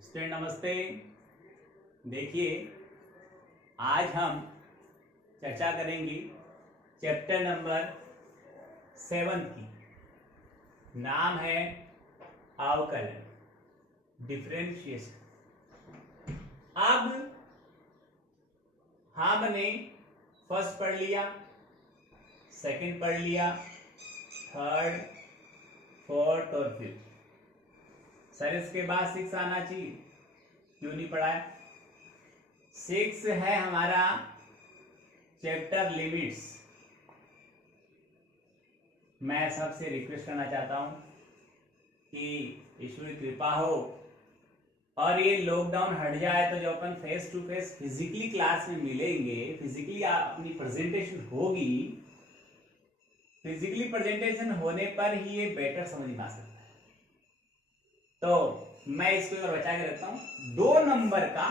Student नमस्ते। देखिए, आज हम चर्चा करेंगे चैप्टर नंबर 7 की। नाम है अवकलन, डिफरेंशिएशन। अब हमने फर्स्ट पढ़ लिया, सेकंड पढ़ लिया, थर्ड, फोर्थ और फिफ्थ। सर इसके बाद 6 आना चाहिए, क्यों नहीं पढ़ाया? 6 है हमारा चैप्टर लिमिट्स। मैं सबसे रिक्वेस्ट करना चाहता हूं कि ईश्वर की कृपा हो और ये लॉकडाउन हट जाए तो जो अपन face to face physically class में मिलेंगे, फिजिकली अपनी प्रेजेंटेशन होगी, फिजिकली प्रेजेंटेशन होने पर ही ये बेटर समझ में आ सकता है। तो मैं इसको और बचा के रखता हूं। 2 नंबर का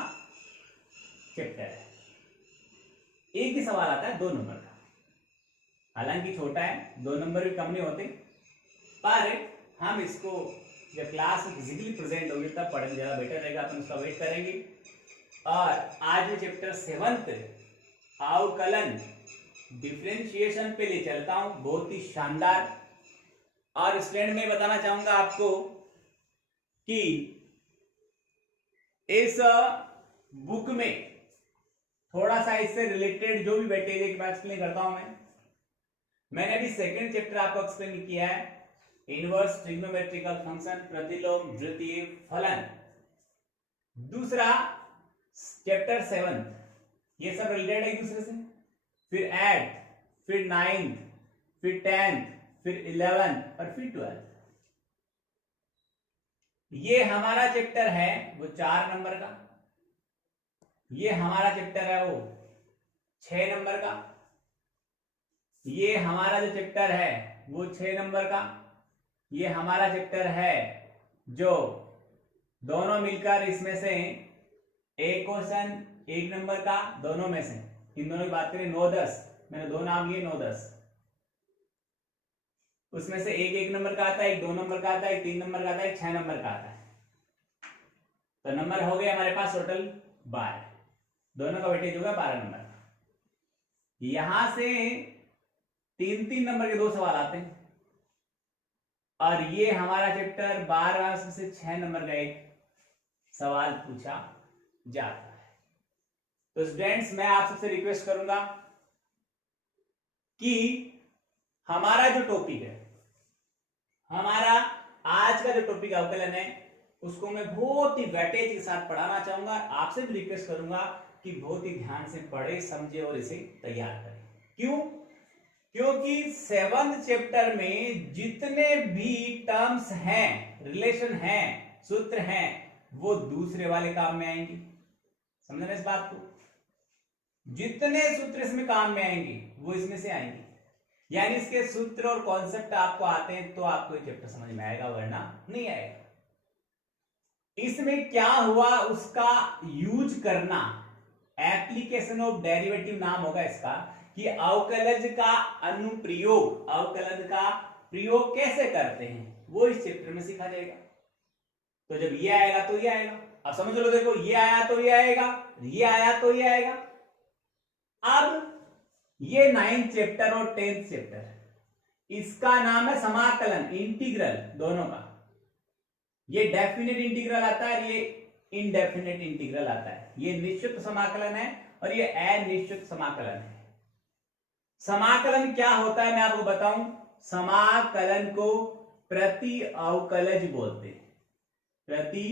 चैप्टर है, एक ही सवाल आता है 2 नंबर का। हालांकि छोटा है, 2 नंबर भी कम नहीं होते, पर हम इसको जब क्लास में फिजिकली प्रेजेंट होगी तब पढ़ेंगे, ज्यादा बेटर रहेगा। अपन उसका वेट करेंगे। और आज मैं चैप्टर 7 अवकलन डिफरेंशिएशन पे ले चलता हूं, बहुत ही शानदार। और स्टूडेंट में बताना चाहूंगा आपको कि इस बुक में थोड़ा सा इससे रिलेटेड जो भी वेटेज एक बार एक्सप्लेन करता हूं। मैंने अभी सेकंड चैप्टर आपको एक्सप्लेन किया है, इनवर्स ट्रिग्नोमेट्रिकल फंक्शन, प्रतिलोम द्वितीय फलन। दूसरा चैप्टर 7, ये सब रिलेटेड है एक दूसरे से। फिर 8, फिर 9, फिर 10, फिर 11 और फिर 12। ये हमारा चैप्टर है वो 4 नंबर का, ये हमारा चैप्टर है वो 6 नंबर का, ये हमारा जो चैप्टर है वो 6 नंबर का, ये हमारा चैप्टर है जो दोनों मिलकर इसमें से एक क्वेश्चन 1 नंबर का, दोनों में से इन दोनों की बात करें 9-10, मैंने 2 नाम लिए 9-10। उसमें से एक 1 नंबर का आता है, एक 2 नंबर का आता है, एक 3 नंबर का आता है, एक 6 नंबर का आता है। तो नंबर हो गए हमारे पास टोटल 12, दोनों का वेटेज होगा 12 नंबर। यहां से 3-3 नंबर के 2 सवाल आते हैं और ये हमारा चैप्टर 12 से 6 नंबर का एक सवाल पूछा जाता है। तो स्टूडेंट्स, मैं आप सबसे रिक्वेस्ट करूंगा कि हमारा जो टॉपिक है, हमारा आज का जो टॉपिक अवकलन है, उसको मैं बहुत ही वेटेज के साथ पढ़ाना चाहूंगा। आपसे भी रिक्वेस्ट करूंगा कि बहुत ही ध्यान से पढ़े, समझे और इसे तैयार करें। क्यों? क्योंकि 7th चैप्टर में जितने भी टर्म्स हैं, रिलेशन हैं, सूत्र हैं, वो दूसरे वाले काम में आएंगे। समझना इस बात को? जितने सूत्र इसमें काम में आएंगे वो इसमें से आएंगे। यानी इसके सूत्र और कॉन्सेप्ट आपको आते हैं तो आपको ये चैप्टर समझ में आएगा, वरना नहीं आएगा। इसमें क्या हुआ उसका यूज करना, एप्लीकेशन ऑफ डेरिवेटिव नाम होगा इसका, कि अवकलज का अनुप्रयोग, अवकलन का प्रयोग कैसे करते हैं, वो इस चैप्टर में सिखा जाएगा। तो जब ये आएगा तो ये आएगा। अब समझ लो, देखो ये आया तो ये आएगा, ये आया तो ये आएगा। अब ये 9th चैप्टर और 10th चैप्टर, इसका नाम है समाकलन, इंटीग्रल दोनों का। ये डेफिनेट इंटीग्रल आता है, ये इनडेफिनेट इंटीग्रल आता है। ये निश्चित समाकलन है और ये अनिश्चित समाकलन है। समाकलन क्या होता है मैं आपको बताऊं। समाकलन को प्रति अवकलज बोलते हैं, प्रति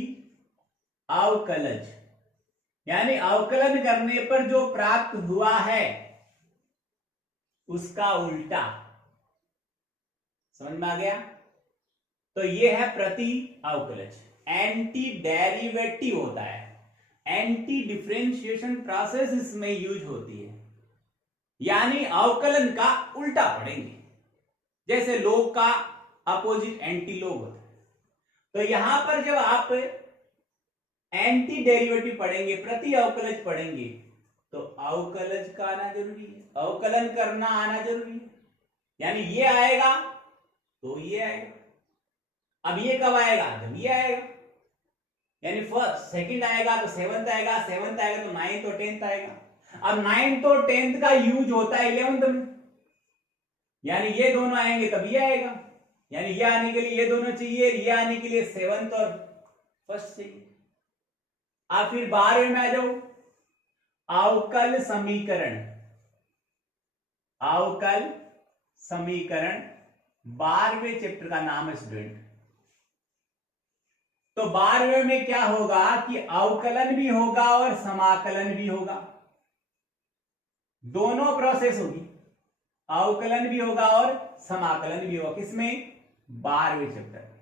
अवकलज। यानी अवकलन करने पर जो प्राप्त हुआ है उसका उल्टा। समझ में आ गया? तो ये है प्रति अवकलज। एंटी डेरिवेटिव होता है, एंटी डिफरेंशिएशन प्रोसेस इसमें यूज होती है। यानी अवकलन का उल्टा पढ़ेंगे, जैसे लोग का अपोजिट एंटी लोग होता है। तो यहां पर जब आप एंटी डेरिवेटिव पढ़ेंगे, प्रति अवकलज पढ़ेंगे, तो अवकलज का आना जरूरी है, अवकलन करना आना जरूरी है। यानी ये आएगा तो ये आएगा। अब ये कब आएगा? जब ये आएगा। यानी फर्स्ट सेकंड आएगा तो सेवंथ आएगा, सेवंथ आएगा तो नाइन्थ और टेंथ आएगा। अब नाइन्थ और टेंथ का यूज होता है इलेवंथ में, यानी ये दोनों आएंगे तब ये आएगा, यानी ये आने के लिए ये दोनों चाहिए, ये आने के लिए सेवंथ और फर्स्ट चाहिए। आप फिर 12वें में आ जाओ, अवकल समीकरण। अवकल समीकरण 12वें चैप्टर का नाम है स्टूडेंट। तो 12वें में क्या होगा कि अवकलन भी होगा और समाकलन भी होगा, दोनों प्रोसेस होगी, अवकलन भी होगा और समाकलन भी होगा। किसमें? 12वें चैप्टर में।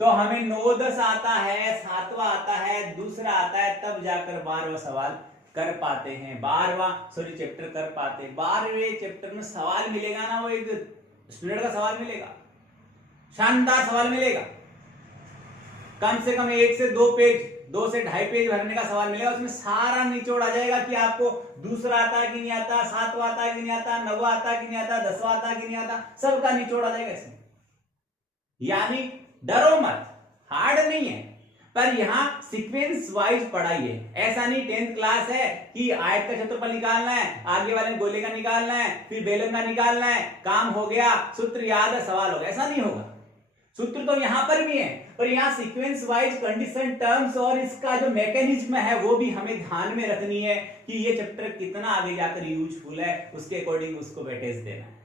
तो हमें 9, 10 आता है, 7वां आता है, दूसरा आता है, तब जाकर 12वां सवाल कर पाते हैं, 12वां चैप्टर कर पाते हैं। 12वें चैप्टर में सवाल मिलेगा ना, वो एक स्टूडेंट का सवाल मिलेगा, शानदार सवाल मिलेगा, कम से कम 1 से 2 पेज, 2 से 2.5 पेज भरने का सवाल मिलेगा। उसमें सारा निचोड़ आ जाएगा कि आपको दूसरा आता है कि नहीं आता, 7वां आता है कि नहीं आता, 9वां आता है कि नहीं आता, 10वां आता है कि नहीं आता, सबका निचोड़ आ जाएगा इसमें। यानी डरो मत, हार्ड नहीं है, पर यहां सीक्वेंस वाइज पढ़ाइए। ऐसा नहीं 10th क्लास है कि आयत का क्षेत्रफल निकालना है, आगे वाले गोले का निकालना है, फिर बेलन का निकालना है, काम हो गया, सूत्र याद है, सवाल हो गया, ऐसा नहीं होगा। सूत्र तो यहां पर भी है, पर यहां सीक्वेंस वाइज कंडीशन टर्म्स और इसका जो मैकेनिज्म है वो भी हमें ध्यान में रखनी है कि ये चैप्टर कितना आगे जाकर यूजफुल है, उसके अकॉर्डिंग उसको वेटेज देना है।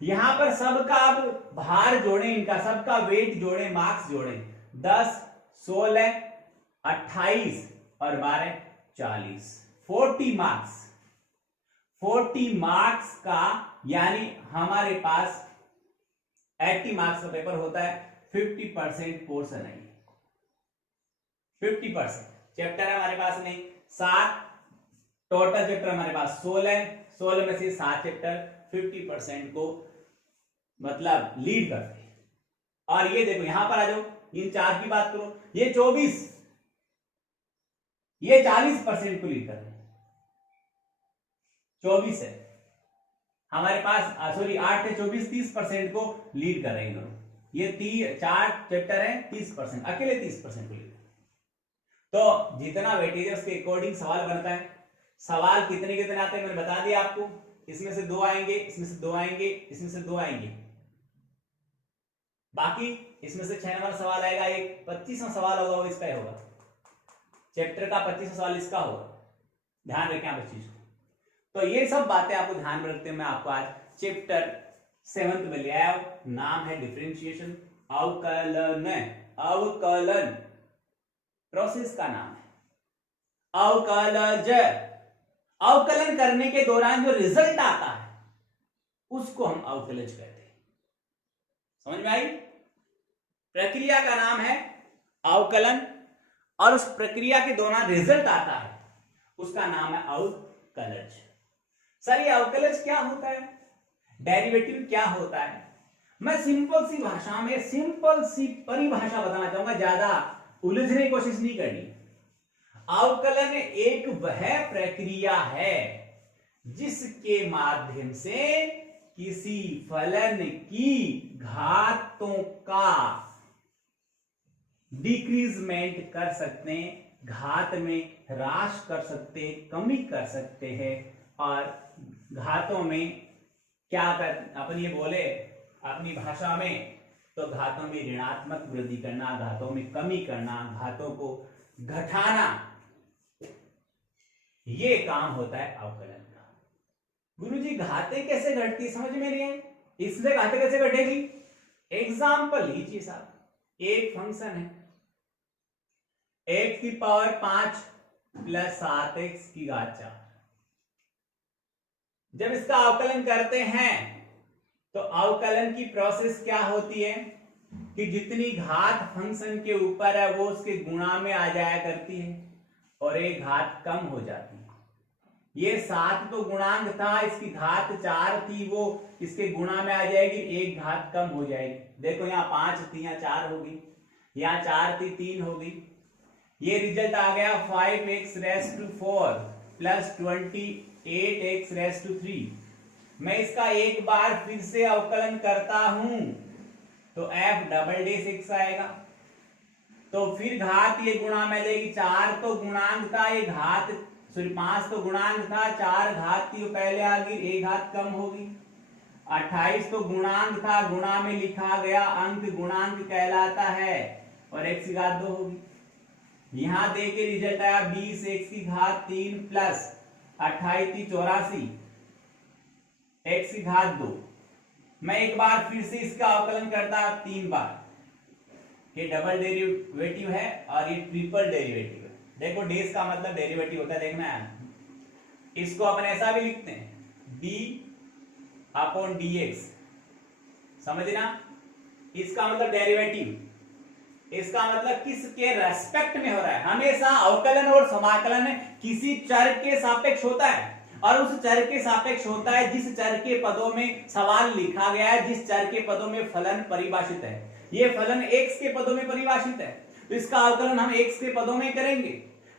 यहां पर सबका अब भार जोड़े, इनका सबका वेट जोड़े, मार्क्स जोड़े, 10, 16, 28 और 12, 40, 40 मार्क्स। 40 मार्क्स का यानी हमारे पास 80 मार्क्स का पेपर होता है, 50% पोर्शन है, 50% चैप्टर है हमारे पास नहीं, 7 टोटल चैप्टर हमारे पास 16 में से 7 चैप्टर 50% को मतलब लीड करते हैं। और ये देखो यहां पर आ जाओ, इन 4 की बात करो, ये 24, ये 40% को लीड कर रहे हैं, 24 है हमारे पास, सॉरी 8 से 24, 30% को लीड कर रहे हैं दोनों। ये 4 चैप्टर है, 30%, अकेले 30% को लीड। तो जितना वेटेज है उसके अकॉर्डिंग सवाल बनता है। सवाल कितने कितने आते हैं मैंने बता दिया आपको, इसमें से 2 आएंगे, इसमें से 2 आएंगे, इसमें से 2 आएंगे, बाकी इसमें से 6 नंबर सवाल आएगा, एक 25वां सवाल होगा वो इसका ही होगा, चैप्टर का 25वां सवाल इसका होगा। ध्यान रखें आप इस चीज को। तो ये सब बातें आपको ध्यान में रखते हैं मैं आपको आज चैप्टर 7 में ले आया हूं, नाम है डिफरेंशिएशन, अवकलन। अवकलन प्रोसेस का नाम है अवकलज। अवकलन करने के दौरान जो रिजल्ट आता है उसको हम अवकलज कहते हैं। समझ में आई? प्रक्रिया का नाम है अवकलन और उस प्रक्रिया के दौरान रिजल्ट आता है उसका नाम है अवकलज। सर ये अवकलज क्या होता है, डेरिवेटिव क्या होता है? मैं सिंपल सी भाषा में सिंपल सी परिभाषा बताना चाहूंगा, ज्यादा उलझने की कोशिश नहीं करनी। अवकलन एक वह प्रक्रिया है जिसके माध्यम से किसी फलन की घातों का डिक्रीजमेंट कर सकते हैं, घात में ह्रास कर सकते हैं, कमी कर सकते हैं, और घातों में क्या कर, अपन ये बोले अपनी भाषा में तो घातों में ऋणात्मक वृद्धि करना, घातों में कमी करना, घातों को घटाना, ये काम होता है अवकलन का। गुरुजी घातें कैसे घटती समझ में नहीं है, इसलिए घातें कैसे घटेगी? एग्जाम्पल लीजिए साहब, एक फंक्शन है x की पावर 5 प्लस 7x की घात 4। जब इसका अवकलन करते हैं तो अवकलन की प्रोसेस क्या होती है कि जितनी घात फंक्शन के ऊपर है वो उसके गुणा में आ जाया करती है और एक घात कम हो जाती है। ये 7 तो गुणांक था, इसकी घात 4 थी, वो इसके गुणा में आ जाएगी, एक घात कम हो जाएगी। देखो यहाँ 5 थी, यहाँ 4 होगी, यहाँ 4 थी 3 होगी। ये रिजल्ट आ गया 5x⁴ प्लस 28x⁵। मैं इसका एक बार फिर से अवकलन करता हूं तो f डबल डे 6 आएगा। तो फिर घात ये गुणा में आ जाएगी, 4 तो गुणांक था, ये घात सॉरी 5 तो गुणांक था, 4 घात थी पहले आ गई, एक घात कम होगी। 28 तो गुणांक था, गुणा में लिखा गया, अंक गुणांक कहलाता है, और x की घात 2 होगी। यहां देके रिजल्ट आया 20 x की घात 3 प्लस 28 थी 84 x की घात 2। मैं एक बार फिर से इसका अवकलन करता 3 बार। ये डबल डेरिवेटिव है और ये ट्रिपल डेरिवेटिव है। देखो डेस का मतलब डेरिवेटिव होता है, देखना है। इसको अपन ऐसा भी लिखते हैं d अपॉन dx, समझना। इसका मतलब डेरिवेटिव, इसका मतलब किसके रेस्पेक्ट में हो रहा है। हमेशा अवकलन और समाकलन किसी चर के सापेक्ष होता है, और उस चर के सापेक्ष होता है जिस चर के पदों में सवाल लिखा गया है, जिस चर के पदों में फलन परिभाषित है। ये फलन x के पदों में परिभाषित है, तो इसका अवकलन हम x के पदों में करेंगे।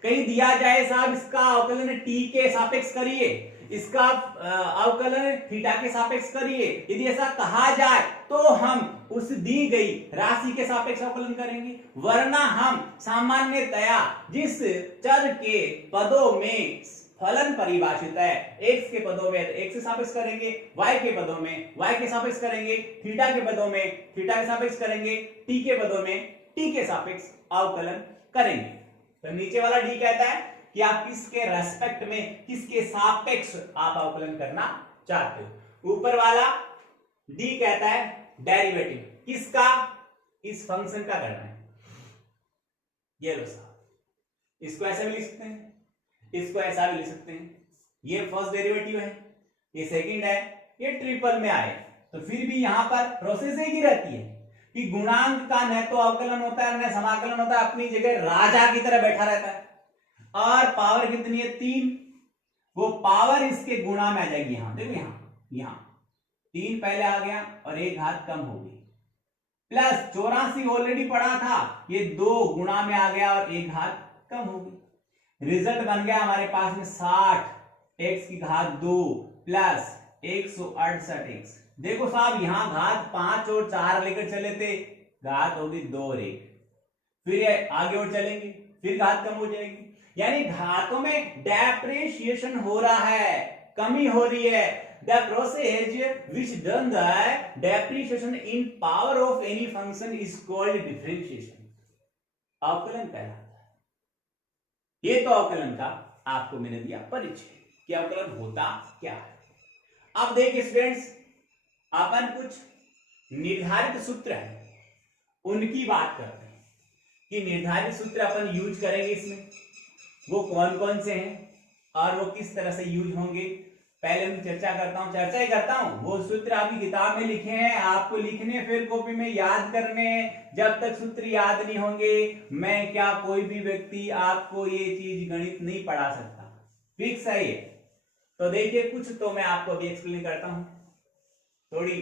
कहीं दिया जाए साहब इसका अवकलन t के सापेक्ष करिए, इसका अवकलन थीटा के सापेक्ष करिए, यदि ऐसा कहा जाए तो हम उस दी गई राशि के सापेक्ष अवकलन करेंगे। वरना हम सामान्यतया जिस चर के पदों में फलन परिभाषित है, x के पदों में x के सापेक्ष करेंगे, y के पदों में y के सापेक्ष करेंगे, थीटा के पदों में थीटा के सापेक्ष करेंगे, t के पदों में t के सापेक्ष अवकलन करेंगे। तो नीचे वाला d कहता है कि आप किसके रेस्पेक्ट में, किसके सापेक्ष आप अवकलन करना चाहते हो। ऊपर वाला d कहता है डेरिवेटिव किसका, इस फंक्शन का करना है। ये लो साहब, इसको ऐसे भी लिख सकते हैं, इसको ऐसा भी लिख सकते हैं। ये फर्स्ट डेरिवेटिव है, ये सेकंड है, ये ट्रिपल में आए तो फिर भी यहां पर प्रोसेस एक ही रहती है कि गुणांक का न तो अवकलन होता है न समाकलन होता है, अपनी जगह राजा की तरह बैठा रहता है। और पावर कितनी है 3, वो पावर इसके गुणा में आ जाएगी। यहां देखो, यहां 3 पहले आ गया और एक घात कम हो गई, प्लस 84 ऑलरेडी पड़ा था, ये 2 गुणा में आ गया और एक घात कम हो गई। रिजल्ट बन गया हमारे पास में 60 x की घात 2 प्लस 168x। देखो साहब यहां घात 5 और 4 लेकर चले थे, घात होगी 2 और 1, फिर आगे और चलेंगे फिर घात कम हो जाएगी। यानी घातों में डेप्रिसिएशन हो रहा है, कमी हो रही है। The process which done the depreciation in power of any function is called differentiation, अवकलन कहलाता है। ये तो अवकलन का आपको मैंने दिया परिचय कि अवकलन होता क्या है। अब देखिए स्टूडेंट्स, अपन कुछ निर्धारित सूत्र है उनकी बात करते हैं कि निर्धारित सूत्र अपन यूज करेंगे इसमें, वो कौन कौन से हैं और वो किस तरह से यूज होंगे। पहले मैं चर्चा ही करता हूं। वो सूत्र आपकी किताब में लिखे हैं, आपको लिखने फिर कॉपी में याद करने। जब तक सूत्र याद नहीं होंगे, मैं क्या कोई भी व्यक्ति आपको ये चीज गणित नहीं पढ़ा सकता, फिक्स है ये। तो देखिए कुछ तो मैं आपको अभी एक्सप्लेन करता हूं, थोड़ी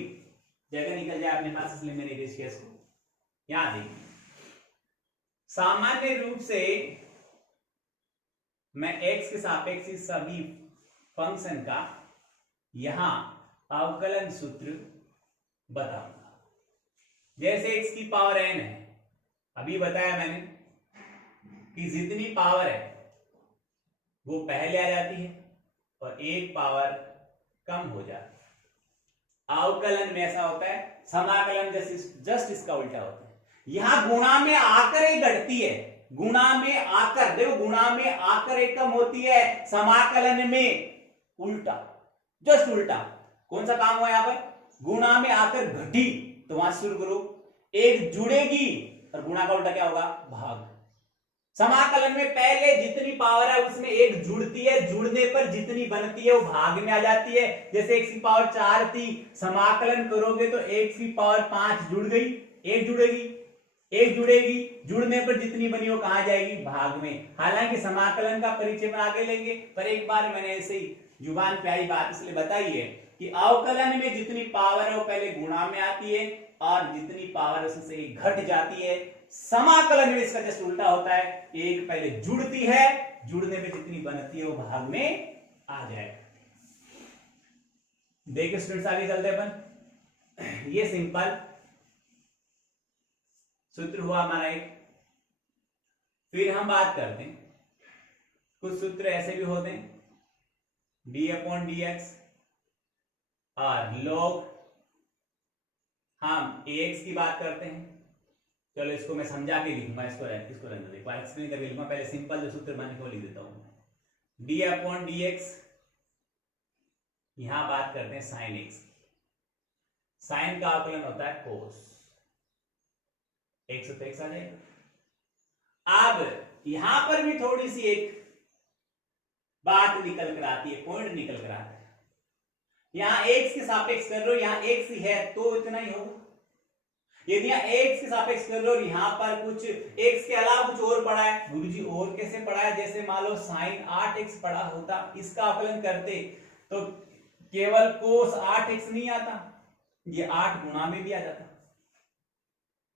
जगह निकल जाए अपने पास, इसलिए मैंने इस केस को यहां देखिए। सामान्य रूप से मैं x के सापेक्ष सभी फंक्शन का यहां अवकलन सूत्र बताऊंगा। जैसे x की पावर n है, अभी बताया मैंने कि जितनी पावर है वो पहले आ जाती है और एक पावर कम हो जाती है। अवकलन में ऐसा होता है, समाकलन जस्ट इसका उल्टा होता है। यहां गुणा में आकर ही घटती है, गुणा में आकर, देखो गुणा में आकर एक कम होती है, समाकलन में उल्टा, जस्ट उल्टा। कौन सा काम हुआ यहां पर, गुणा में आकर घटी, तो वहां शुरू करो, एक जुड़ेगी और गुणा का उल्टा क्या होगा, भाग। समाकलन में पहले जितनी पावर है उसमें एक जुड़ती है, जुड़ने पर जितनी बनती है वो भाग में आ जाती है। जैसे x की पावर 4 थी, समाकलन करोगे तो x की पावर 5 जुड़ गई, एक जुड़ेगी, एक जुड़ेगी, जुड़ने पर जितनी बनी वो कहां जाएगी, भाग में। हालांकि समाकलन का परिचय में आगे लेंगे, पर एक बार मैंने ऐसे ही जुबान पे आई बात इसलिए बताई है कि अवकलन में जितनी पावर है वो पहले गुणा में आती है और जितनी पावर उससे घट जाती है। समाकलन में इसका जस्ट उल्टा होता है, एक पहले जुड़ती है, जुड़ने में जितनी बनती है वो भाग में आ जाएगा। देखिए स्टूडेंट्स आगे चलते अपन। ये सिंपल सूत्र हुआ हमारा एक, फिर हम बात करते हैं, कुछ सूत्र ऐसे भी होते हैं, डी अपॉन डी एक्स और log, हम ax की बात करते हैं। चलो इसको मैं समझा के लिखूंगा, इसको रहने दो, एक्सप्लेन करके लिखूंगा, पहले सिंपल जो सूत्र मैंने को लिख देता हूं, डी अपॉन डी एक्स, यहां बात करते हैं साइन एक्स की, साइन का आकलन होता है कोस एक्स, तो एक्स आ जाएगा। अब यहां पर भी थोड़ी सी एक बात निकल कर आती है, पॉइंट निकल कर आता है, यहां एक्स के सापेक्ष कर रहे हो, यहां एक्स ही है तो इतना ही होगा। यदि यहां एक्स के सापेक्ष कर रहे हो, यहां पर कुछ एक्स के अलावा कुछ और पड़ा है, गुरुजी और कैसे पड़ा है, जैसे मान लो साइन 8x पड़ा होता, इसका आकलन करते तो केवल कोस 8x नहीं आता, ये 8 गुणा में भी आ जाता,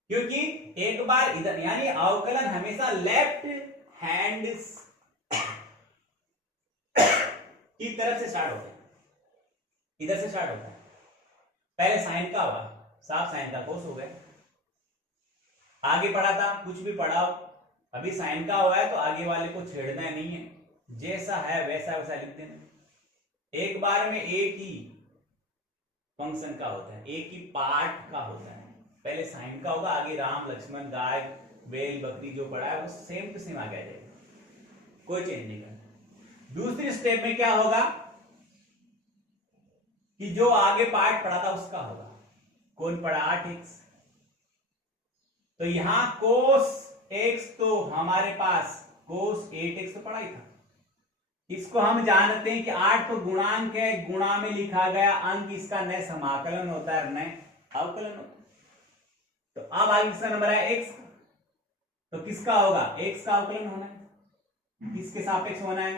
क्योंकि एक बार इधर, यानी अवकलन हमेशा लेफ्ट हैंड की तरफ से स्टार्ट होता है, इधर से स्टार्ट होता है। पहले साइन का हुआ, साफ साइन का कोस हो गया, आगे पढ़ा था कुछ भी पढ़ाओ, अभी साइन का हुआ है तो आगे वाले को छेड़ना नहीं है, जैसा है वैसा वैसा लिख देना। एक बार में एक ही फंक्शन का होता है, एक ही पार्ट का होता है, पहले साइन का होगा, आगे राम लक्ष्मण गाय बैल बकरी जो पढ़ा है वो सेम टू सेम आगे आ जाएगा, कोई चेंज नहीं करना। दूसरी स्टेप में क्या होगा कि जो आगे पार्ट पढ़ा था उसका होगा, कौन पढ़ा 8x, तो यहां cos x तो हमारे पास cos 8x तो पढ़ा ही था, इसको हम जानते हैं कि 8 तो गुणांक है, गुणा में लिखा गया अंक इसका न समाकलन होता है न अवकलन होता है। तो अब आगे किसका नंबर है x, तो किसका होगा, x का अवकलन होना है, किसके सापेक्ष होना है,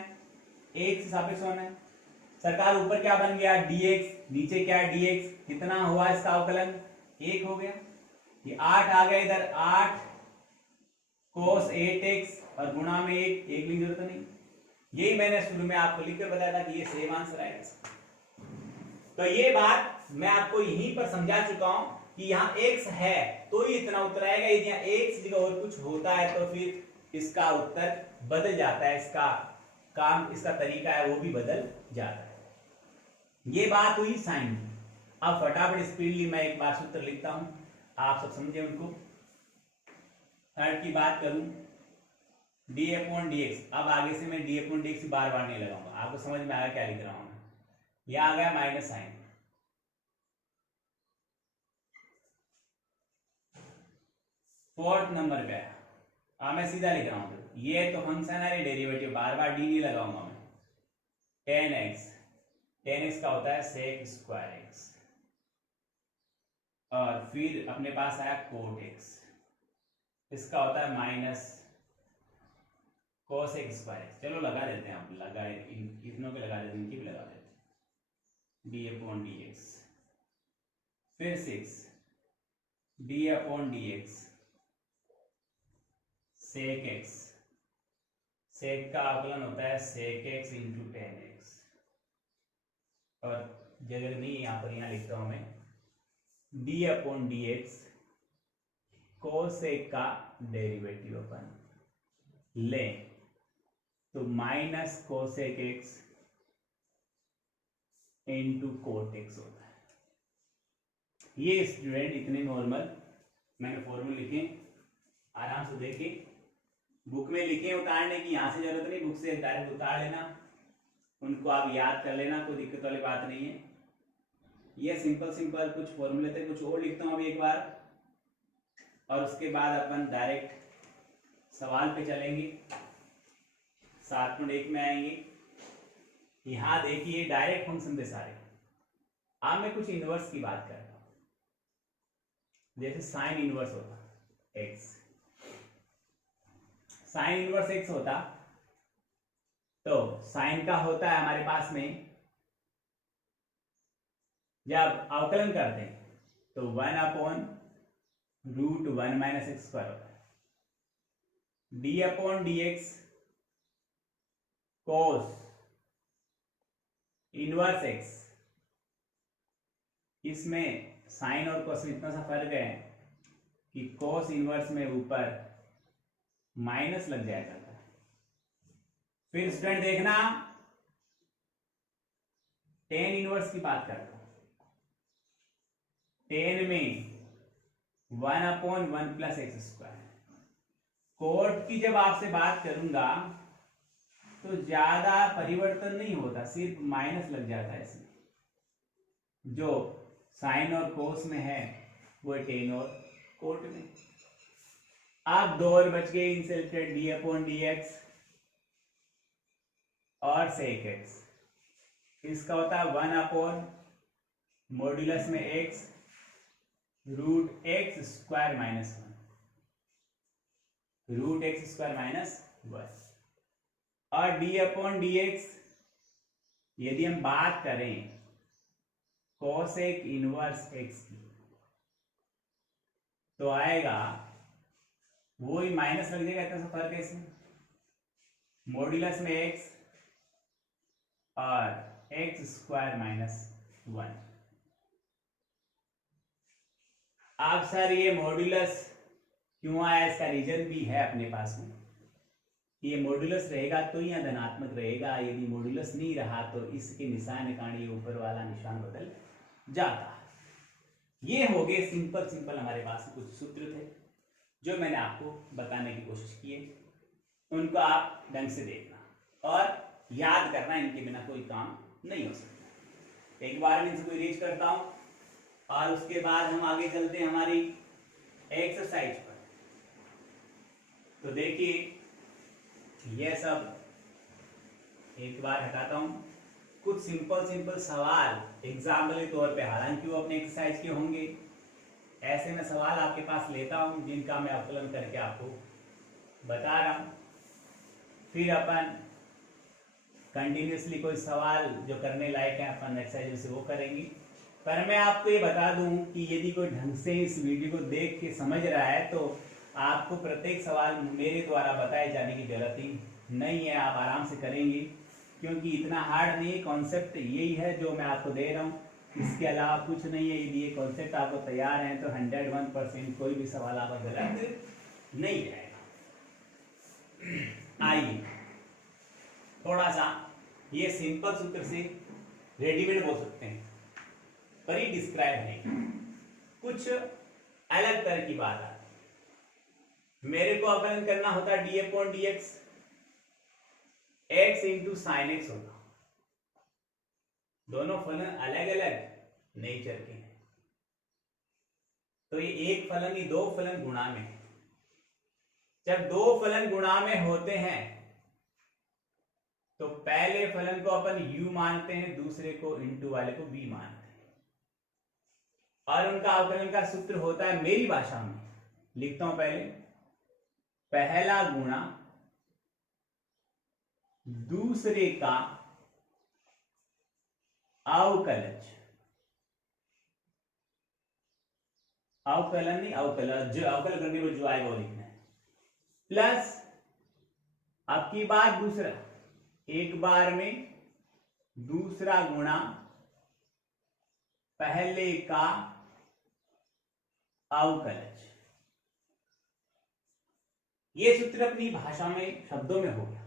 x के सापेक्ष होना है। सरकार ऊपर क्या बन गया dx, नीचे क्या है dx, कितना हुआ इसका अवकलन 1 हो गया, ये 8 आ गया इधर, 8 cos 8x और गुणा में 1 लिखने की जरूरत नहीं, यही मैंने शुरू में आपको लिखकर बताया था कि ये सेम आंसर आएगा। तो ये बात मैं आपको यहीं पर समझा चुका हूं कि यहाँ x है तो ही इतना उत्तर आएगा, यदि यहाँ x जगह और कुछ होता है तो फिर इसका उत्तर बदल जाता है, इसका काम, इसका तरीका है वो भी बदल जाता है। ये बात हुई साइन। अब फटाफट स्पीडली मैं एक बार सूत्र लिखता हूं, आप सब समझे उनको। थर्ड की बात करूं, डी अपॉन डी एक्स, अब आगे से मैं डी अपॉन डी एक्स बार बार नहीं लगाऊंगा, आपको समझ में आया क्या लिख रहा हूं मैं। यह आ गया माइनस साइन, फोर्थ नंबर पे आया, अब मैं सीधा लिख रहा हूं, ये तो फंक्शन है डेरिवेटिव, बार बार डी नहीं लगाऊंगा मैं। 10x का होता है sec स्क्वायर x, और फिर अपने पास आया cot x, इसका होता है minus cos x square x। चलो लगा देते हैं, आप लगा इतनों के लगा देते हैं, इनकी भी लगा देते हैं, डी अपॉन डी एक्स, फिर 6 d upon d x sec x, sec का आकलन होता है सेक x इंटू 10x, और जगह नहीं यहाँ पर, यहाँ लिखता हूं मैं D upon d x cosec का डेरिवेटिव अपन ले तो minus cosec x into cot x होता है। ये स्टूडेंट इतने नॉर्मल मैंने फॉर्मूले लिखे, आराम से देखे, बुक में लिखे, उतारने की यहाँ से जरूरत नहीं, बुक से डायरेक्ट उतार लेना, उनको आप याद कर लेना, कोई दिक्कत वाली बात नहीं है। ये सिंपल सिंपल कुछ फॉर्मूले थे, कुछ और लिखता हूँ अभी एक बार, और उसके बाद अपन डायरेक्ट सवाल पे चलेंगे, 7.1 में आएंगे। यहां देखिए डायरेक्ट फंक्शन थे सारे। अब मैं कुछ इनवर्स की बात कर रहा हूं, जैसे साइन इनवर्स होता x, साइन इनवर्स x होता तो साइन का होता है हमारे पास में, जब अवकलन करते हैं तो 1 upon root 1 minus x square होता है, d upon d x cos inverse x, इसमें साइन और कोस में इतना सा फर्क है कि कोस इनवर्स में ऊपर माइनस लग जाया करता है। फिर स्टूडेंट देखना, टेन इनवर्स की बात करता हूं। टेन में 1/1 प्लस एक्स स्क्वायर। कोट की जब आपसे बात करूंगा तो ज्यादा परिवर्तन नहीं होता, सिर्फ माइनस लग जाता है इसमें। जो साइन और कोस में है वो टेन और कोट में। आप 2 और बच गए, इनसे डी अपॉन डी एक्स और सेक एक्स। इसका होता है 1 अपॉन मॉड्यूलस में x root x square minus 1, root x square minus 1। और डी अपॉन डी एक्स यदि हम बात करें कोसेक इनवर्स एक्स की तो आएगा वो ही माइनस लग जाएगा, इतना सा फर्क है इसमें। मॉड्यूलस में एक्स और एक्स स्क्वायर माइनस 1। आप सर ये मॉड्यूलस क्यों आया, इसका रीजन भी है अपने पास में। ये मॉड्यूलस रहेगा तो यह धनात्मक रहेगा, यदि मॉड्यूलस नहीं रहा तो इसके निशान के कारण ये ऊपर वाला निशान बदल जाता। ये हो गए सिंपल हमारे पास कुछ सूत्र थे जो मैंने आपको बताने की कोशिश की है। उनको आप ढंग से देखना और याद करना, इनके बिना कोई काम नहीं हो सकता। एक बार मैं इनको इरेज करता हूं और उसके बाद हम आगे चलते हैं हमारी एक्सरसाइज पर। तो देखिए यह सब एक बार हटाता हूं। कुछ सिंपल सवाल एग्जाम्पल के तौर पे, हालांकि वो अपने एक्सरसाइज के होंगे, ऐसे में सवाल आपके पास लेता हूं जिनका मैं अवकलन करके आपको बता रहा हूं। फिर अपन कंटिन्यूसली कोई सवाल जो करने लायक है अपन एक्सरसाइज से वो करेंगे। पर मैं आपको ये बता दूं कि यदि कोई ढंग से इस वीडियो को देख के समझ रहा है तो आपको प्रत्येक सवाल मेरे द्वारा बताए जाने की जरूरत ही नहीं है, आप आराम से करेंगे, क्योंकि इतना हार्ड नहीं, कॉन्सेप्ट यही है जो मैं आपको दे रहा हूँ, इसके अलावा कुछ नहीं है। यदि ये कॉन्सेप्ट आपको तैयार है तो 101% कोई भी सवाल आपका गलत नहीं जाएगा। आइए थोड़ा सा ये सिंपल सूत्र से रेडीमेड बोल सकते हैं पर ही डिस्क्राइब नहीं, कुछ अलग तरह की बात आती है। मेरे को अवकलन करना होता है d upon d x, x into sine x होगा। दोनों फलन अलग अलग नेचर के हैं, तो ये एक फलन ही दो फलन गुणा में है। जब दो फलन गुणा में होते हैं तो पहले फलन को अपन u मानते हैं, दूसरे को इंटू वाले को v मानते हैं, और उनका अवकलन का सूत्र होता है, मेरी भाषा में लिखता हूं पहले, पहला गुणा दूसरे का अवकलज, अवकलन नहीं अवकलज, जो अवकलन करने पर जो आएगा वो लिखना है, प्लस अब की बात दूसरा, एक बार में दूसरा गुणा पहले का अवकलज। ये सूत्र अपनी भाषा में शब्दों में हो गया।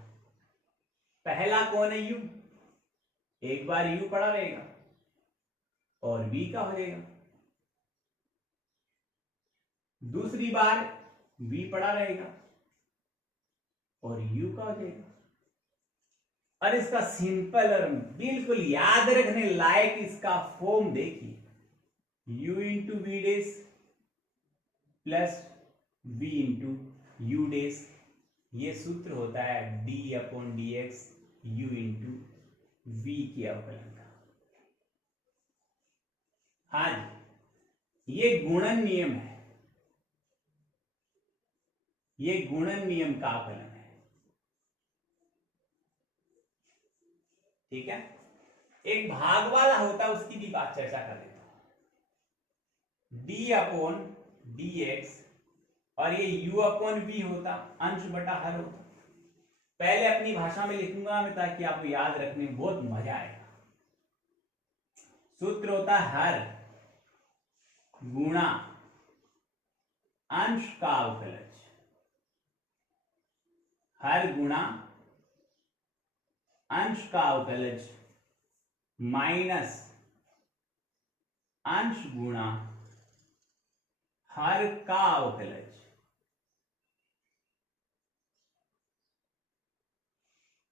पहला कौन है u, एक बार u पड़ा रहेगा और v का हो जाएगा, दूसरी बार v पड़ा रहेगा और u का हो जाएगा। और इसका सिंपल और बिल्कुल याद रखने लायक इसका फॉर्म देखिए, u into v dash plus v into u dash. ये सूत्र होता है d upon d x u into v के अवकलन का। हाँ जी, ये गुणन नियम है, ये गुणन नियम का अवकलन है। ठीक है, एक भाग वाला होता है, उसकी भी बात चर्चा कर लेता हूं। d अपॉन डी एक्स और ये u अपॉन v होता, अंश बटा हर होता। पहले अपनी भाषा में लिखूंगा मैं ताकि आपको याद रखने में बहुत मजा आएगा। सूत्र होता है हर गुणा अंश का अवकलज, हर गुणा अंश का अवकलज माइनस अंश गुणा हर का अवकलज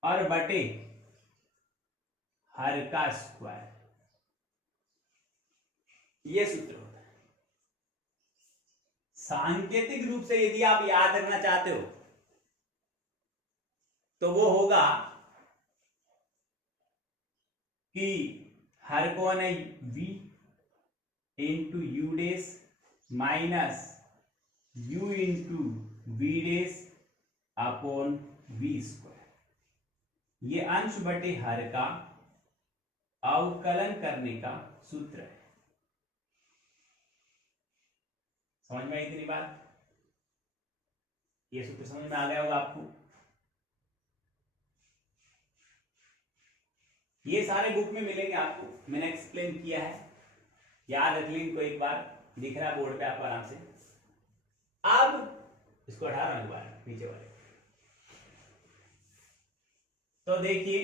और बटे हर का स्क्वायर, ये सूत्र होता है। सांकेतिक रूप से यदि आप याद रखना चाहते हो तो वो होगा कि हर कौन है v into u dash minus u into v dash upon v square, ये अंश बटे हर का अवकलन करने का सूत्र है। समझ में आई इतनी बात? ये सूत्र समझ में आ गया होगा आपको। ये सारे बुक में मिलेंगे आपको, मैंने एक्सप्लेन किया है, याद रख लें इनको एक बार, दिख रहा है बोर्ड पे आपको आराम से। अब इसको 18 बार नीचे वाले, तो देखिए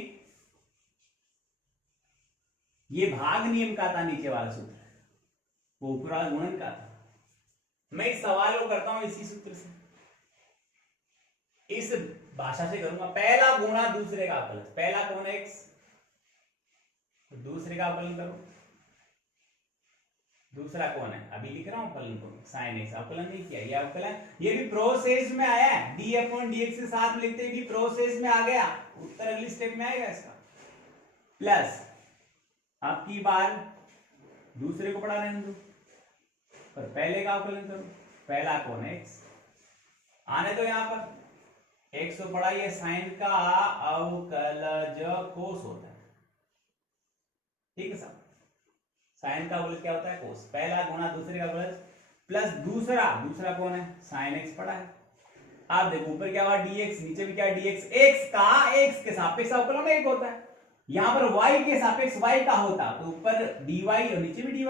ये भाग नियम का था नीचे वाला सूत्र, वो ऊपर वाला गुणन का था। मैं इस सवाल को करता हूं इसी सूत्र से, इस भाषा से करूंगा। पहला गुणा दूसरे का अवकलन, पहला कौन है x, तो दूसरे का अवकलन करो। दूसरा कौन है, अभी लिख रहा हूं अवकलन को, साइन x, अवकलन नहीं किया, ये अवकलन ये भी प्रोसेस में आया है, df/dx के साथ लिखते भी प्रोसेस में आ गया, उत्तर अगली स्टेप में आएगा इसका। प्लस अब की बार दूसरे को पढ़ा रहने दो और पहले का अवकलन करो। पहला कौन है x, आने दो यहां पर x तो पढ़ा, ये साइन का अवकलज कोस होता है, ठीक है साहब। साइन का अवकलज क्या होता है, कोस। पहला गुणा दूसरे का अवकलज प्लस दूसरा कौन है, साइन x पढ़ा है। आप देखो ऊपर क्या हुआ dx, नीचे भी क्या dx, x का x के सापेक्ष अवकलन एक होता है, यहां पर y के सापेक्ष y का होता, तो ऊपर dy और नीचे भी dy।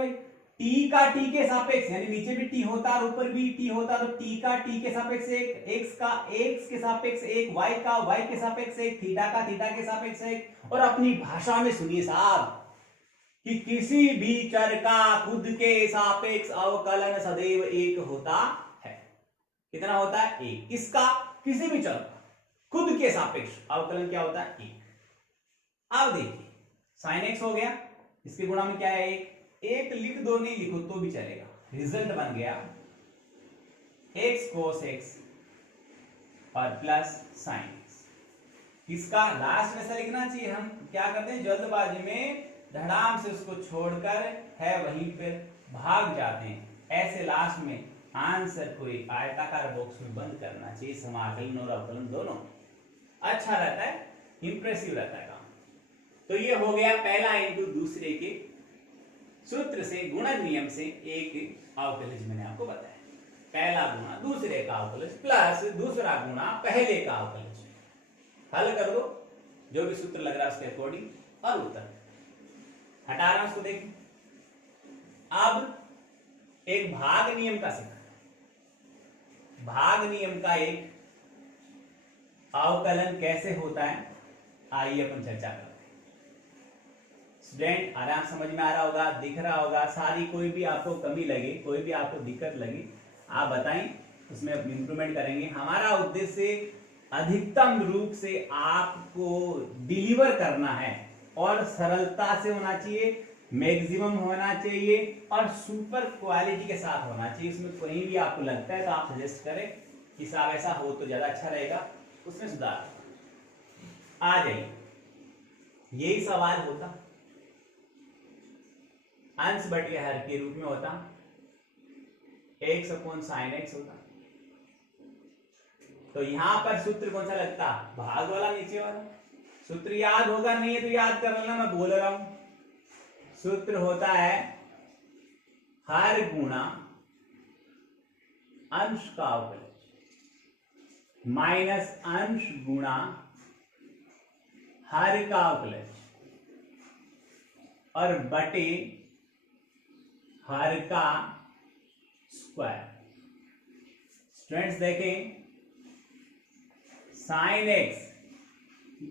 t का t के सापेक्ष, यानी नीचे भी t होता और ऊपर भी t होता, तो t का t के सापेक्ष एक, x का x के सापेक्ष एक, y का y के सापेक्ष एक, थीटा का थीटा के सापेक्ष एक। और अपनी भाषा में सुनिए साहब कि किसी भी चर का खुद के सापेक्ष अवकलन सदैव एक होता है। कितना होता है, एक। किसका, किसी भी चर का खुद के सापेक्ष अवकलन क्या होता है, एक। अब देखिए साइन x हो गया, इसके गुणा में क्या है, एक लिख दो, नहीं लिखो तो भी चलेगा, रिजल्ट बन गया x cos x और प्लस साइन x। इसका लास्ट में ऐसा लिखना चाहिए, हम क्या करते हैं जल्दबाजी में धड़ाम से उसको छोड़कर है वहीं पर भाग जाते हैं। ऐसे लास्ट में आंसर को एक आयताकार बॉक्स में बंद करना चाहिए। समाकलन और अवकलन दोनों अच्छा रहता है, इंप्रेसिव रहता है काम। तो ये हो गया पहला इंटू दूसरे के सूत्र से, गुणन नियम से एक अवकलज मैंने आपको बताया। पहला गुणा दूसरे का अवकलज प्लस दूसरा गुणा पहले का अवकलज। हल कर दो जो भी सूत्र लग रहा है उसके अकॉर्डिंग और उत्तर हटा रहा हूं, उसको देखें। अब एक भाग नियम का सीखा, भाग नियम का एक अवकलन कैसे होता है, आइए अपन चर्चा करते हैं। स्टूडेंट आराम समझ में आ रहा होगा, दिख रहा होगा, सारी कोई भी आपको कमी लगे, कोई भी आपको दिक्कत लगे आप बताएं, उसमें इंप्रूवमेंट करेंगे। हमारा उद्देश्य अधिकतम रूप से आपको डिलीवर करना है और सरलता से होना चाहिए, मैक्सिमम होना चाहिए और सुपर क्वालिटी के साथ होना चाहिए। इसमें कहीं भी आपको लगता है तो आप सजेस्ट करें कि साहब ऐसा हो तो ज्यादा अच्छा रहेगा, उसमें सुधार आ जाइए। यही सवाल होता, अंश बटे हर के रूप में होता, x अपॉन साइन x होता। तो यहां पर सूत्र कौन सा लगता, भाग वाला नीचे वाला। सूत्र याद होगा, नहीं है तो याद कर लेना, मैं बोल रहा हूं। सूत्र होता है हर गुणा अंश का अवकलज माइनस अंश गुणा हर का अवकलज और बटे हर का स्क्वायर। स्टूडेंट्स देखें साइन एक्स,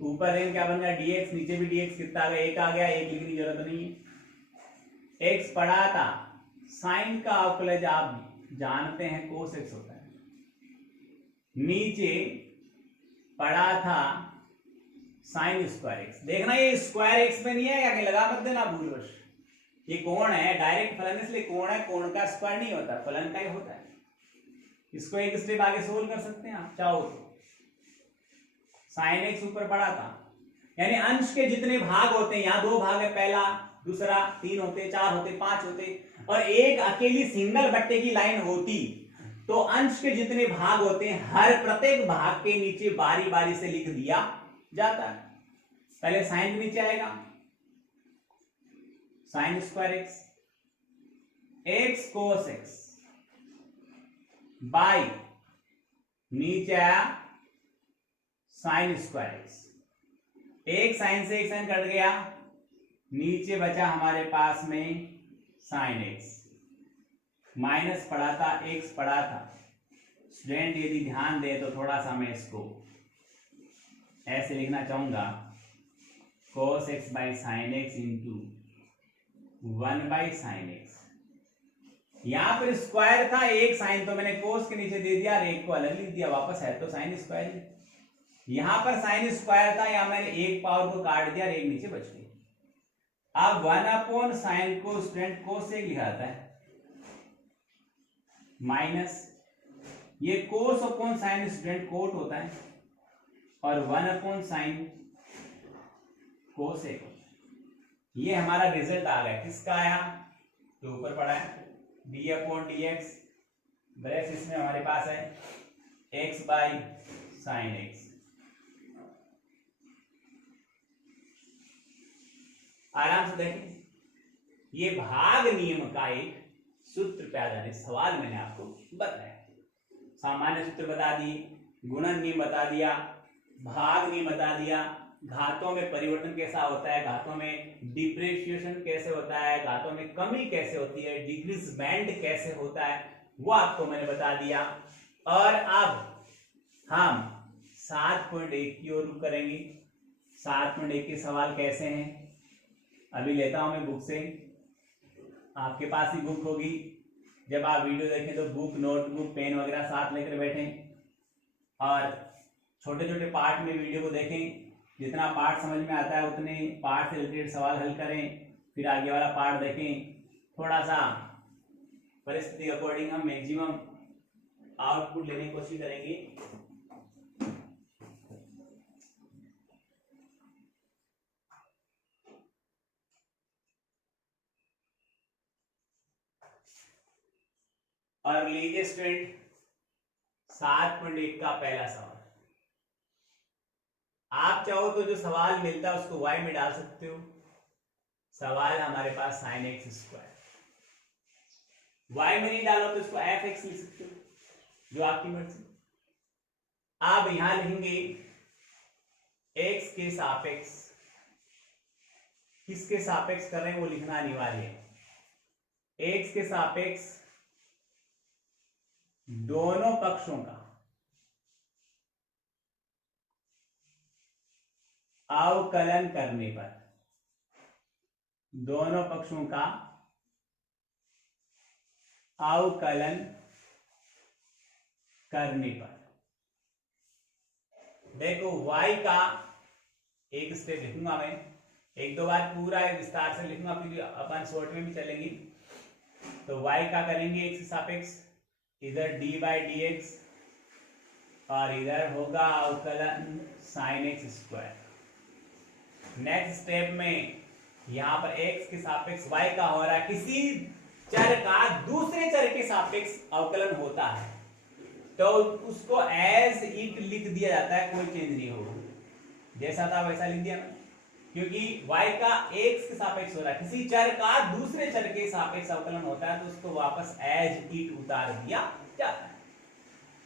ऊपर लेकिन क्या बन गया dx, नीचे भी dx कितना आ गया, एक आ गया, एक लिखने की जरूरत नहीं है। x पढ़ा था, साइन का अवकलज आप जानते हैं कोस एक्स होता है। नीचे पढ़ा था साइन स्क्वायर एक्स। देखना ये स्क्वायर एक्स में नहीं है, क्या लगा मत देना भूलवश। ये कोण है, डायरेक्ट फलन इसलिए कोण है, कोण का स्क्वायर नहीं होता, फलन का ही होता है। इसको एक स्टेप आगे सोल्व कर सकते हैं आप चाहो तो। साइन एक्स ऊपर पढ़ा था, यानी अंश के जितने भाग होते हैं, यहाँ दो भाग है, पहला दूसरा, तीन होते, चार होते, पांच होते, और एक अकेली सिंगल बट्टे की लाइन होती, तो अंश के जितने भाग होते हैं हर प्रत्येक भाग के नीचे बारी बारी से लिख दिया जाता है। पहले साइन के नीचे आएगा sine square x, x cos x, by नीचे आया साइन स्क्वायर एक्स। एक साइन से एक साइन कट गया, नीचे बचा हमारे पास में साइन एक्स। माइनस पढ़ा था, एक्स पढ़ा था। स्टूडेंट यदि ध्यान दे तो थोड़ा सा मैं इसको ऐसे लिखना चाहूंगा, cos x by sine x into 1 by sine x. यहां पर स्क्वायर था, एक साइन तो मैंने कोस के नीचे दे दिया और एक को अलग लिख दिया, वापस है तो साइन स्क्वायर। यहां पर साइन स्क्वायर था, यहां मैंने एक पावर को काट दिया और एक नीचे बच गई। अब 1 अपॉन साइन को स्टूडेंट कोस से लिखा जाता है, माइनस ये cos upon sine student cot होता है, और 1 अपॉन साइन कोस एक। ये हमारा रिजल्ट आ गया, किसका आया तो ऊपर पड़ा है d upon d x, brace इसमें हमारे पास है एक्स बाई साइन एक्स। आराम से देखें, ये भाग नियम का एक सूत्र पे आधारित सवाल मैंने आपको बताया। सामान्य सूत्र बता दिए, गुणन नियम बता दिया, भाग नियम बता दिया, घातों में परिवर्तन कैसा होता है, घातों में डिप्रेशिएशन कैसे होता है, घातों में कमी कैसे होती है, डिक्रीजमेंट कैसे होता है, वो आपको मैंने बता दिया। और अब हम 7.1 की ओर रुख करेंगे। 7.1 के सवाल कैसे हैं अभी लेता हूं मैं बुक से, आपके पास ही बुक होगी। जब आप वीडियो देखें तो बुक, नोटबुक, पेन वगैरह साथ लेकर बैठें और छोटे छोटे पार्ट में वीडियो को देखें। जितना पार्ट समझ में आता है उतने पार्ट से रिलेटेड सवाल हल करें, फिर आगे वाला पार्ट देखें। थोड़ा सा परिस्थिति अकॉर्डिंग हम मैक्सिमम आउटपुट लेने की कोशिश करेंगे। और लीजिए स्टूडेंट 7.1 का पहला सवाल। आप चाहो तो जो सवाल मिलता है उसको y में डाल सकते हो। सवाल हमारे पास साइन एक्स स्क्वायर, y में नहीं डालो तो इसको एफ एक्स लिख सकते हो, जो आपकी मर्जी। आप यहां लिखेंगे x के सापेक्ष, किसके सापेक्ष कर रहे हैं वो लिखना अनिवार्य है। x के सापेक्ष दोनों पक्षों का अवकलन करने पर, दोनों पक्षों का अवकलन करने पर, देखो y का एक स्टेप लिखूंगा मैं, एक दो बार पूरा विस्तार से लिखूंगा, फिर अपन शॉर्ट में भी चलेंगे। तो y का करेंगे x के सापेक्ष, इधर d बाई डी एक्स और इधर होगा अवकलन sine x square. Next step में यहां पर x के सापेक्ष y का हो रहा है, किसी चर का दूसरे चर के सापेक्ष अवकलन होता है तो उसको एज इट लिख दिया जाता है, कोई चेंज नहीं होगा, जैसा था वैसा लिख दिया, क्योंकि y का x के सापेक्ष हो रहा है, किसी चर का दूसरे चर के सापेक्ष अवकलन होता है तो उसको वापस एज इट उतार दिया जाता है।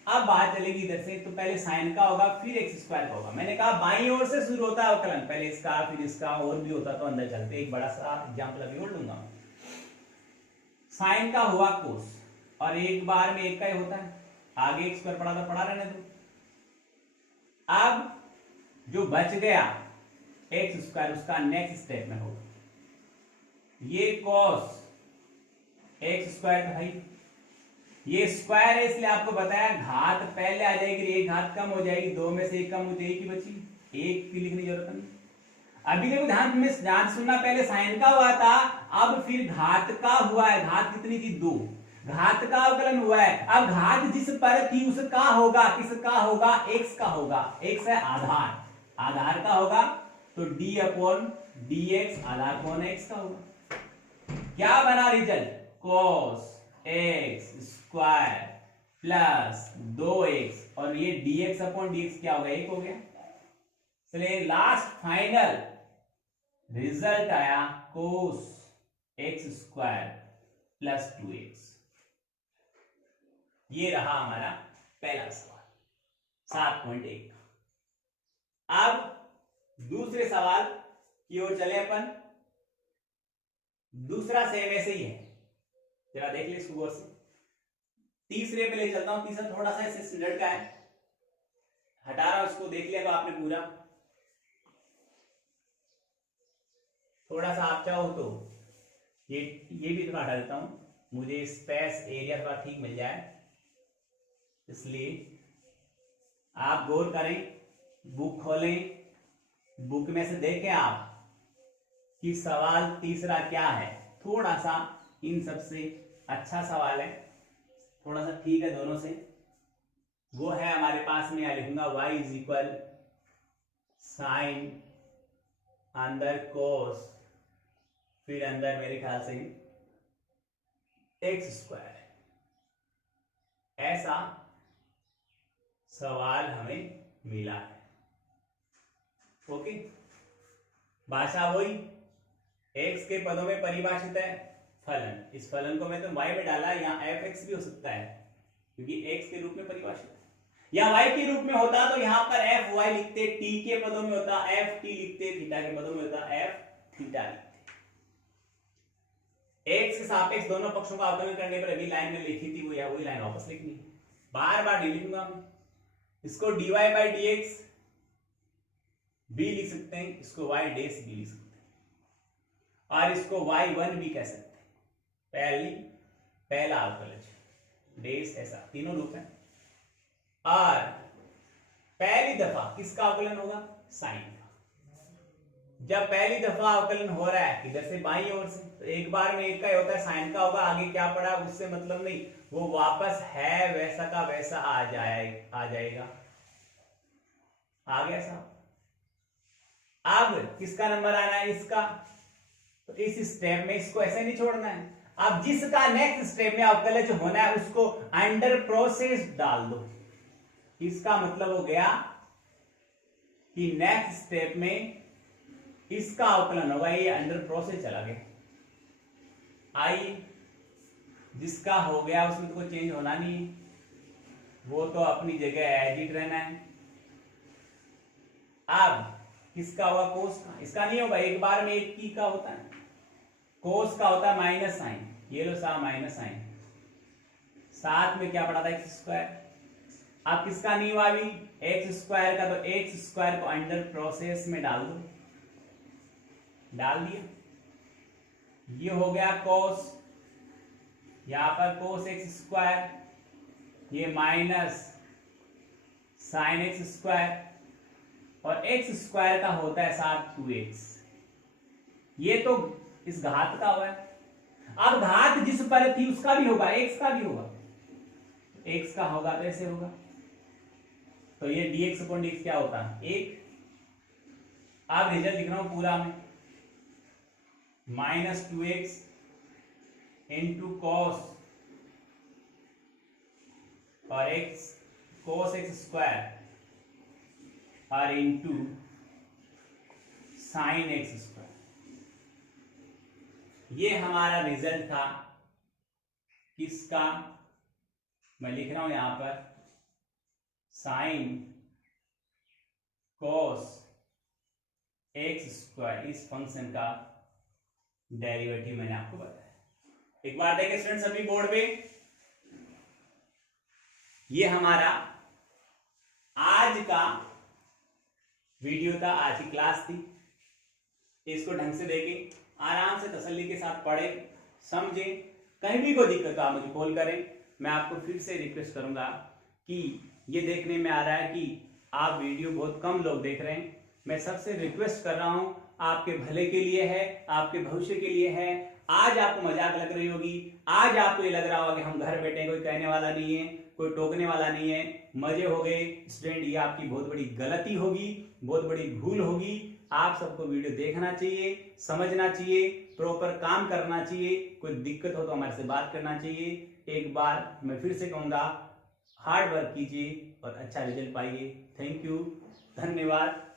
अब बात चलेगी इधर से, तो पहले साइन का होगा फिर एक्स स्क्वायर का होगा। मैंने कहा बाईं ओर से शुरू होता है अवकलन, पहले इसका फिर इसका, और भी होता तो अंदर चलते। एक बड़ा सा एग्जांपल अभी और लूंगा। साइन का हुआ कोस, और एक बार में एक का ही होता है, आगे एक्स स्क्वायर पढ़ा था, पढ़ा रहने दो। अब जो बच गया एक्स स्क्वायर उसका नेक्स्ट स्टेप में होगा ये कॉस एक्स स्क्वायर का भाई, ये स्क्वायर है इसलिए आपको बताया घात पहले आ जाएगी, एक घात कम हो जाएगी, दो में से एक कम हो जाएगी, बची एक की लिखने की जरूरत नहीं। अभी देखो ध्यान में ध्यान सुनना, पहले साइन का हुआ था, अब फिर घात का हुआ है। घात कितनी थी? 2। घात का अवकलन हुआ है। अब घात जिस पर थी उसका होगा, किसका होगा? एक्स का होगा। एक्स है आधार, आधार का होगा तो डी अपॉन डी एक्स, आधार अपॉन एक्स का होगा। क्या बना result? Cos x square plus 2x और ये dx अपॉन dx क्या होगा? 1 हो गया। चलिए लास्ट फाइनल रिजल्ट आया cos x square plus 2x। ये रहा हमारा पहला सवाल 7.1। अब दूसरे सवाल की ओर चले अपन। दूसरा सेम ऐसे ही है, जरा देख ले इसको गौर से। तीसरे पे ले चलता हूं। तीसरा थोड़ा सा ऐसे स्टैंडर्ड का है, हटा रहा हूं इसको, देख लिया तो आपने पूरा। थोड़ा सा आप चाहो तो ये भी थोड़ा हटा देता हूं, मुझे स्पेस एरिया थोड़ा ठीक मिल जाए, इसलिए आप गौर करें, बुक खोलें, बुक में से देखें आप कि सवाल तीसरा क्या है। थोड़ा सा इन सबसे अच्छा सवाल है, थोड़ा सा ठीक है दोनों से। वो है हमारे पास में, या लिखूंगा y इज इक्वल साइन अंदर कोस, फिर अंदर मेरे ख्याल से एक्स स्क्वायर। ऐसा सवाल हमें मिला है। ओके, भाषा वही, एक्स के पदों में परिभाषित है फलन। इस फलन को मैं तो y में डाला, यहाँ एफ एक्स भी हो सकता है क्योंकि x के रूप में परिभाषित है। या y के रूप में होता तो यहां पर एफ वाई लिखते, t के पदों में होता एफ टी लिखते, थीटा के पदों में होता एफ थीटा लिखते। x के सापेक्ष दोनों पक्षों का अवकलन करने पर अभी लाइन में लिखी थी वही लाइन वापस लिखनी है, बार बार नहीं लिखूंगा मैं। इसको dy बाई डी एक्स भी लिख सकते हैं, इसको y डेस भी लिख सकते हैं, और इसको y1 भी कह सकते हैं। पहला अवकलज डेस, ऐसा तीनों रूप है। और पहली दफा किसका अवकलन होगा? साइन का। जब पहली दफा अवकलन हो रहा है इधर से बाईं ओर से, तो एक बार में एक का ही होता है, साइन का होगा, आगे क्या पड़ा उससे मतलब नहीं, वो वापस है वैसा का वैसा आ जाएगा। आ गया साहब। अब किसका नंबर आना है? इसका। तो इस स्टेप में इसको ऐसे नहीं छोड़ना है। अब जिसका नेक्स्ट स्टेप में अवकलज होना है उसको अंडर प्रोसेस डाल दो। इसका मतलब हो गया कि नेक्स्ट स्टेप में इसका अवकलन होगा, ये अंडर प्रोसेस चला गया। आई जिसका हो गया उसमें तो कोई चेंज होना नहीं है, वो तो अपनी जगह एज इट रहना है। अब किसका होगा? कोस का। इसका नहीं होगा, एक बार में एक की का होता है, कोस का होता है माइनस साइन। ये लो साहब माइनस साइन, साथ में क्या पड़ा था? X square. अब किसका नहीं हुआ अभी? एक्स स्क्वायर का, तो एक्स स्क्वायर को अंडर प्रोसेस में डाल दो, डाल दिया। ये हो गया कोस, यहां पर कोस एक्स स्क्वायर, ये माइनस साइन एक्स स्क्वायर, और एक्स स्क्वायर का होता है साथ 2x। ये तो इस घात का हुआ है। अब घात जिस पर थी उसका भी होगा, x का भी होगा, x का होगा तो ऐसे होगा, तो ये dx अपॉन dx क्या होता है? 1। अब रिजल्ट लिख रहा हूं पूरा में, -2x इंटू कॉस और x cos एक्स स्क्वायर और इंटू साइन एक्स स्क्वायर। ये हमारा रिजल्ट था किसका? मैं लिख रहा हूं यहां पर साइन कॉस एक्स स्क्वायर, इस फंक्शन का डेरिवेटिव मैंने आपको बताया। एक बार देखें स्टूडेंट सभी बोर्ड पे, ये हमारा आज का वीडियो था, आज की क्लास थी। इसको ढंग से देखें, आराम से तसल्ली के साथ पढ़ें, समझें। कहीं भी कोई दिक्कत हो आप मुझे कॉल करें। मैं आपको फिर से रिक्वेस्ट करूंगा कि ये देखने में आ रहा है कि आप वीडियो बहुत कम लोग देख रहे हैं। मैं सबसे रिक्वेस्ट कर रहा हूं, आपके भले के लिए है, आपके भविष्य के लिए है। आज आपको मजाक लग रही होगी, आज आपको ये लग रहा होगा कि हम घर बैठे, कोई कहने वाला नहीं है, कोई टोकने वाला नहीं है, मजे हो गए। स्टूडेंट, ये आपकी बहुत बड़ी गलती होगी, बहुत बड़ी भूल होगी। आप सबको वीडियो देखना चाहिए, समझना चाहिए, प्रॉपर काम करना चाहिए। कोई दिक्कत हो तो हमारे से बात करना चाहिए। एक बार मैं फिर से कहूंगा, हार्ड वर्क कीजिए और अच्छा रिजल्ट पाइए। थैंक यू, धन्यवाद।